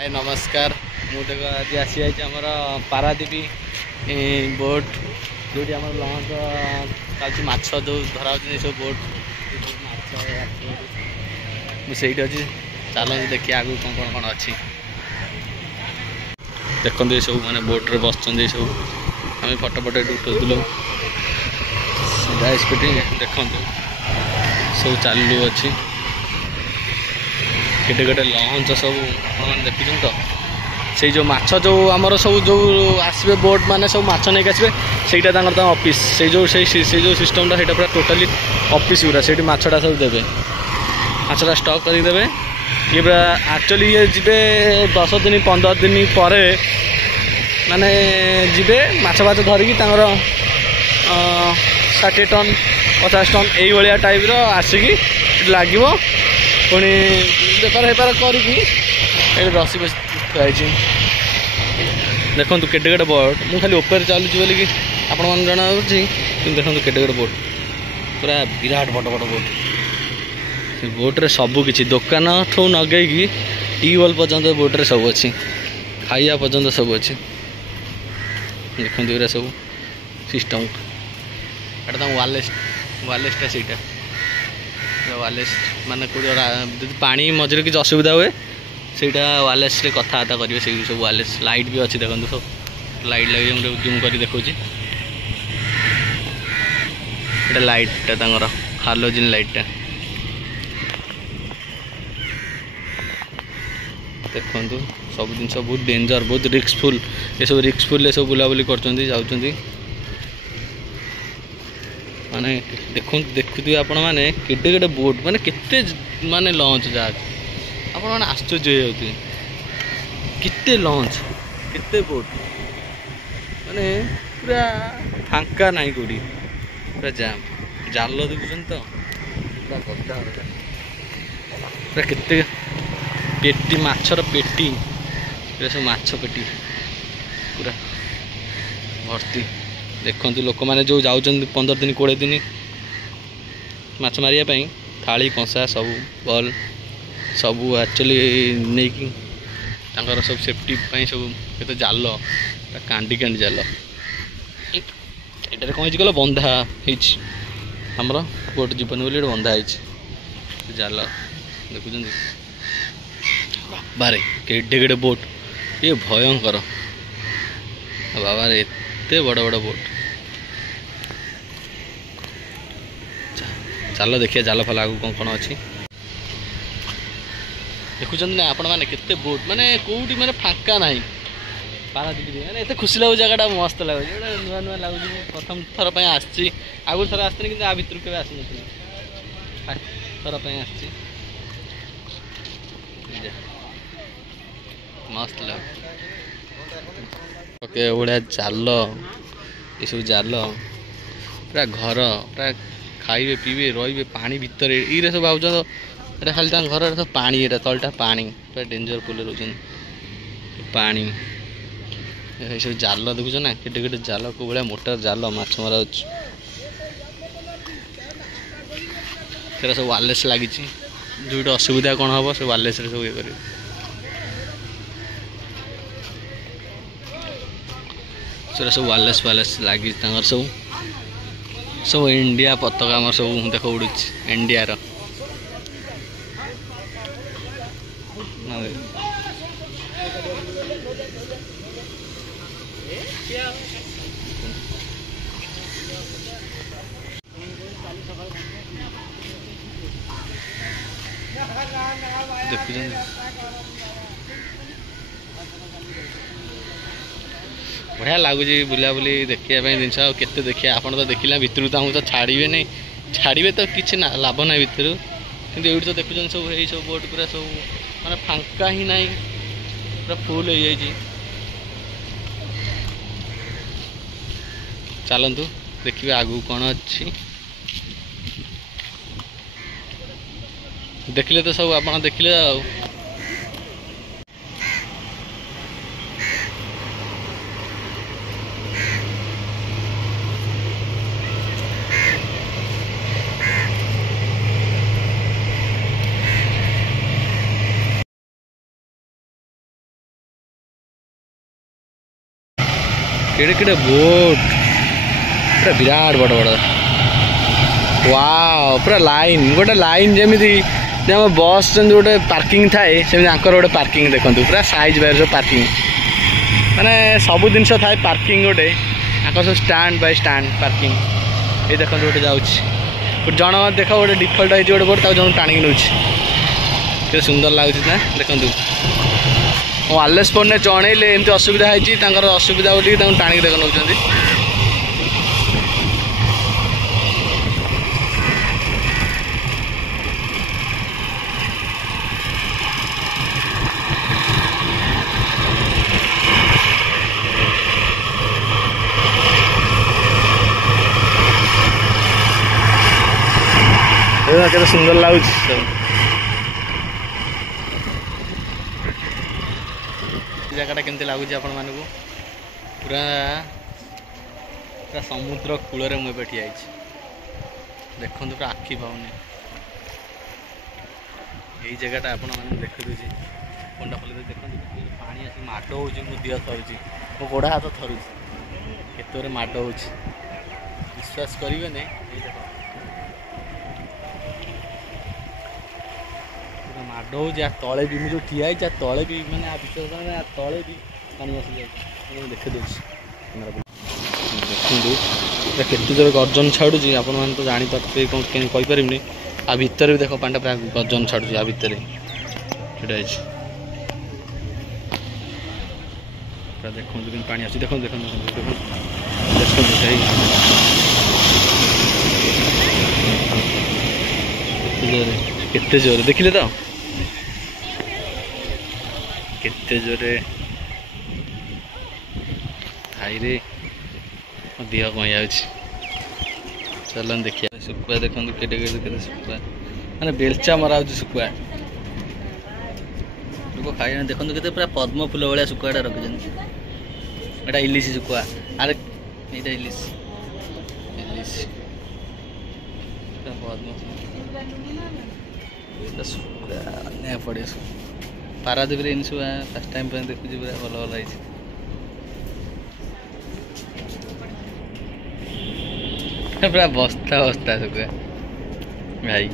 नमस्कार मुझे आज आसी आमर पारादीप बोट जो आम लंच चलती माछ जो धरा सब बोट मुझे अच्छी चल देखिए आगू कौन कौन कौन अच्छी देखते ये सब मैंने बोट्रे बस सब आम फटो फटो उठूल स्पीड देखु सब चालू अच्छी केटे केटे लंच सब देखुन तो से जो माछ जो आमर सब जो आसबे बोट माने सब माछ नहीं आसबे से ऑफिस से जो सिस्टमटा से पूरा टोटाली ऑफिस गुरा से माछटा सब देवे माछटा स्टॉक कर देवे ये पूरा एक्चुअली ये जीवे 10 दिन 15 दिन पर माने जीवे माछ फाछ धरिकी 60 टन 50 टन यही टाइप आसिकी लगे पुणी बेपार बेपार करी रसी बस थी देखो केटे केटे बोट मुझे खाली ऊपर चलुची बोल कि आपण मैंने जना देखो केटे केटे बोट पूरा विराट बड़ बड़ बोट से बोट्रे सबकि दुकान ठू नगे ट्यूबवेल पर्यंत बोट्रे सब अच्छी खाइया पर्यंत सब अच्छी देखते ये सब सिस्टम एटा वालेस वालेसटा सीटा वालेस माने पानी मझे किसी असुविधा हुए सेटा वालेस रे कथबार्ता करेंगे से सब वालेस लाइट भी अच्छी देखो सब लाइट लगे मुझे जूम कर देखा लाइटा तर हालोजिन लाइटा देखु सब जिन बहुत डेंजर बहुत रिस्कफुल ये सब रिस्कफुल सब बुलाबुली कर माने देखु देखुए आपण मैंने केटे केटे बोट माने केते माने लंच जहाज आपण मैंने आश्चर्य होते केते लंच केते बोट माने पूरा फांका नहीं कोड़ी पूरा जाम जाल देखुन तो पूरा गदा पूरा केते पेटी माछर पेटी सब माछ पेटी पूरा भर्ती देखते लोक मैंने जो जाऊँ 15 दिन 20 दिन माछ मारिया थाली कंसा सब बल सब एक्चुअली नहीं सब सेफ्टी सब केते जाल कांडी कांडी जाल एटार कौन गल बंधा आमर बोट जीवन बोली बंधा जाल देखुं बारे केटे केटे बोट ये भयंकर बाबा एते बड़ बड़ बोट चलो देखिए जाल फाल आगू कौन कौन अच्छी देखुं ना आपण मैंने केते बोट माने कौटी माने फांका ना पारादीप मैंने एत खुशी लगुच जगह मस्त लगुच नुआ नुआ लगुच प्रथम थर आसगु थर आसती कि आ भितर के आसी थर आसची मस्त लग ओके बढ़िया जाल ये सब जाल पूरा घर पूरा खाइबे पीबे रे पानी भितर ये सब भाज एटा खाली घर सब पानी एटा तलटा पानी पूरा डेंजर पुल रोच पानी ये सब जाल देखुच ना केटे केटे जाल को भाया मोटर जाल माछ मारा सब वालेस लगी जो असुविधा कौन हम से वालेस सब ये कर सब वालेस वालेस लगी सब सब इंडिया पताका आम सब देख उड़ू इंडिया देखुं बढ़िया लगुच बुलाबुली देखा जिन केते देखिए आप तो देखला भितर तो हमको तो छाड़े नहीं छाड़े तो किसी ना लाभ ना भितर कि तो देखुन सब यही सब बोट पूरा सब माने फांका ही ना पूरा फुल हो जाए चलतु देखिए आगू कौन अच्छी देखले तो सब आप देखले केड़े केड़े बोट पूरा विराट बड़ बड़ वाओ पूरा लाइन गोटे लाइन जमी बस गोटे पार्किंग थाए सेमती गोटे पार्किंग देखो पूरा साइज बाय पार्किंग माने सब जिनस थाए पार्किंग गोटे सब स्टैंड बाय स्टैंड पार्किंग ये देखो गोटे जाऊँगी जन देख गोटे डिफल्ट है गोटे बोट जन टाणी नौ के सुंदर लगुच ना देखो वायरलेस फोन जनइले एमती असुविधा होती असुविधा बोली टाणी देख नौ केते सुंदर लगुच जगह केमती लगुच आपण मानू पूरा पूरा समुद्र कूल मुझे ठिया देखो पूरा आखि पाऊनी यही जगहटा आपण मैंने देखी दूसरी फोन खोल देखते पानी आस माड हो देह थरुची मो गोड़ हाथ थरुची केत माड हो विश्वास करेंगे माड हो तले भी मुझे ठिया तले भी मैंने विश्वास तले भी पानी आसी जाए देखे देखते केते जोर गर्जन छाड़ुची आपण मैंने तो जापारे कहींपारे आ भितर भी देख पानी पूरा गर्जन छाड़ुची आ भितर देखो पानी आस देखो देखो देखो केते जोर देखिले तो केते जोरे हाई रे देह कहीं आ चलन देखिए शुखुआ देखो केटे केटे शुखुआ मैंने बेलचा मरा शुखुआ लोक खाई देखो केते पूरा पद्म फूल भाया शुखुआटा रखिए इलिश शुखुआ अरे ये इलिश इलिश पद्म शुखुआ पड़े पारादीप इन सब फास्ट टाइम देखुची पूरा भल भल पूरा बस्ता बस्ता शुखुआ भाई